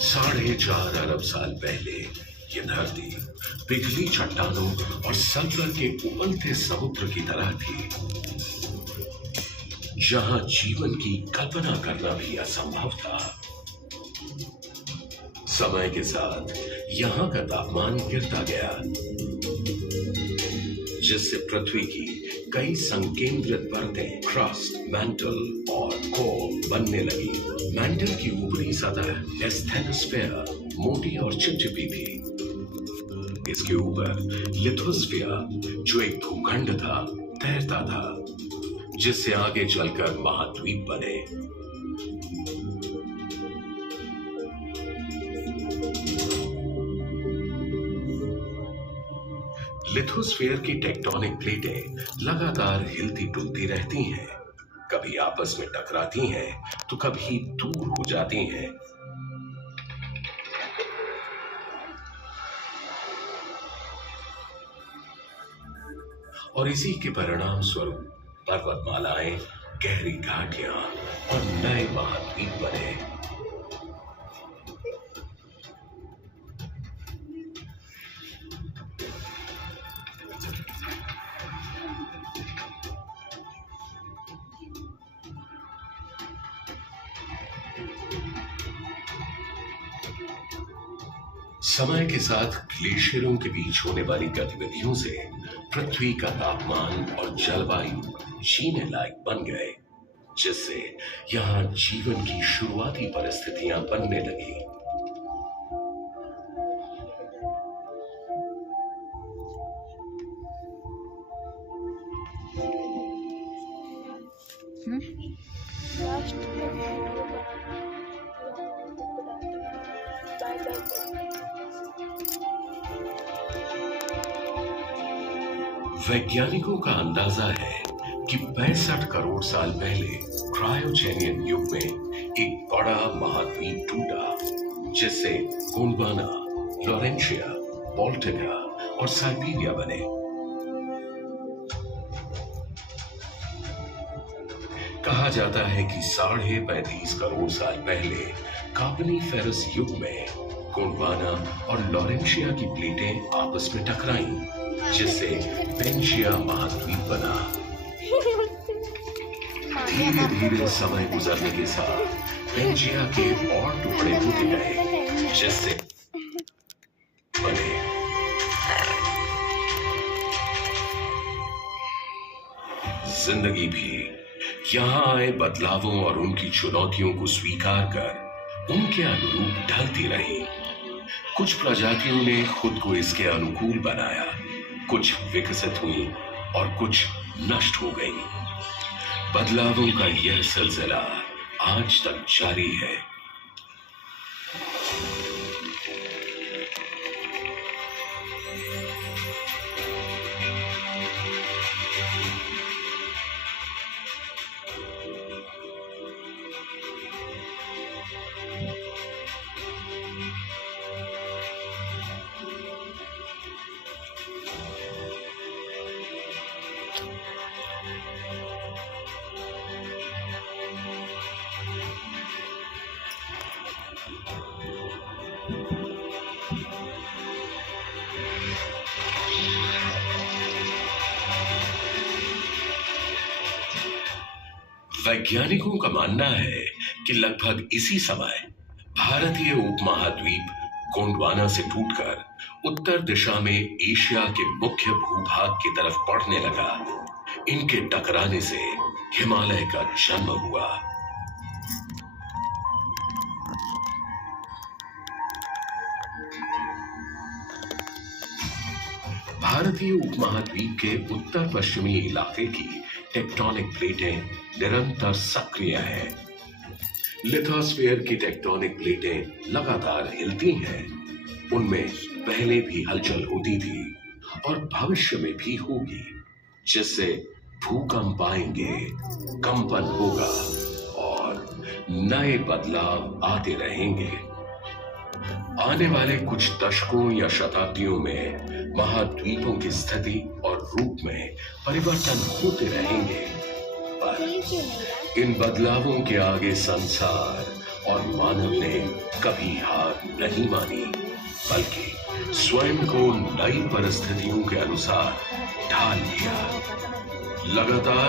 4.5 अरब साल पहले ये धरती पिघली चट्टानों और सल्फर के उबलते समुद्र की तरह थी, जहां जीवन की कल्पना करना भी असंभव था। समय के साथ यहां का तापमान गिरता गया, जिससे पृथ्वी की कई संकेंद्रित परतें क्रस्ट, मैंटल और कोर बनने लगी। मैंटल की ऊपरी सतह एस्थेनोस्फीयर मोटी और चिपचिपी थी। इसके ऊपर लिथोस्फीयर, जो एक भूखंड था, तैरता था, जिससे आगे चलकर महाद्वीप बने। लिथोस्फीयर की टेक्टोनिक प्लेटें लगातार हिलती डुलती रहती हैं, कभी आपस में टकराती हैं तो कभी दूर हो जाती हैं। और इसी के परिणाम स्वरूप पर्वतमालाएं, गहरी घाटियां और नए महाद्वीप बने। समय के साथ ग्लेशियरों के बीच होने वाली गतिविधियों से पृथ्वी का तापमान और जलवायु जीने लायक बन गए, जिससे यहां जीवन की शुरुआती परिस्थितियां बनने लगी। वैज्ञानिकों का अंदाजा है कि 65 करोड़ साल पहले क्रायोजेनियन युग में एक बड़ा महाद्वीप टूटा, जिससे गोंडवाना, लॉरेंशिया, बाल्टिका और साइबेरिया बने। कहा जाता है कि 35.5 करोड़ साल पहले कार्बोनिफेरस युग में गोंडवाना और लॉरेंशिया की प्लेटें आपस में टकराईं, जिससे पेंशिया महाद्वीप बना। धीरे धीरे समय गुजरने के साथ पेंशिया के और टुकड़े होते गए, जिससे बने जिंदगी भी यहां आए बदलावों और उनकी चुनौतियों को स्वीकार कर उनके अनुरूप ढलती रही। कुछ प्रजातियों ने खुद को इसके अनुकूल बनाया, कुछ विकसित हुई और कुछ नष्ट हो गई। बदलावों का यह सिलसिला आज तक जारी है। वैज्ञानिकों का मानना है कि लगभग इसी समय भारतीय उपमहाद्वीप गोंडवाना से टूटकर उत्तर दिशा में एशिया के मुख्य भूभाग की तरफ बढ़ने लगा। इनके टकराने से हिमालय का जन्म हुआ। भारतीय उपमहाद्वीप के उत्तर पश्चिमी इलाके की टेक्टोनिक प्लेटें निरंतर सक्रिय हैं। लिथोस्फीयर की टेक्टोनिक प्लेटें लगातार हिलती हैं। उनमें पहले भी हलचल होती थी और भविष्य में भी होगी, जिससे भूकंप आएंगे, कंपन होगा और नए बदलाव आते रहेंगे। आने वाले कुछ दशकों या शताब्दियों में महाद्वीपों की स्थिति और रूप में परिवर्तन होते रहेंगे, पर इन बदलावों के आगे संसार और मानव ने कभी हार नहीं मानी, बल्कि स्वयं को नई परिस्थितियों के अनुसार ढाल लिया। लगातार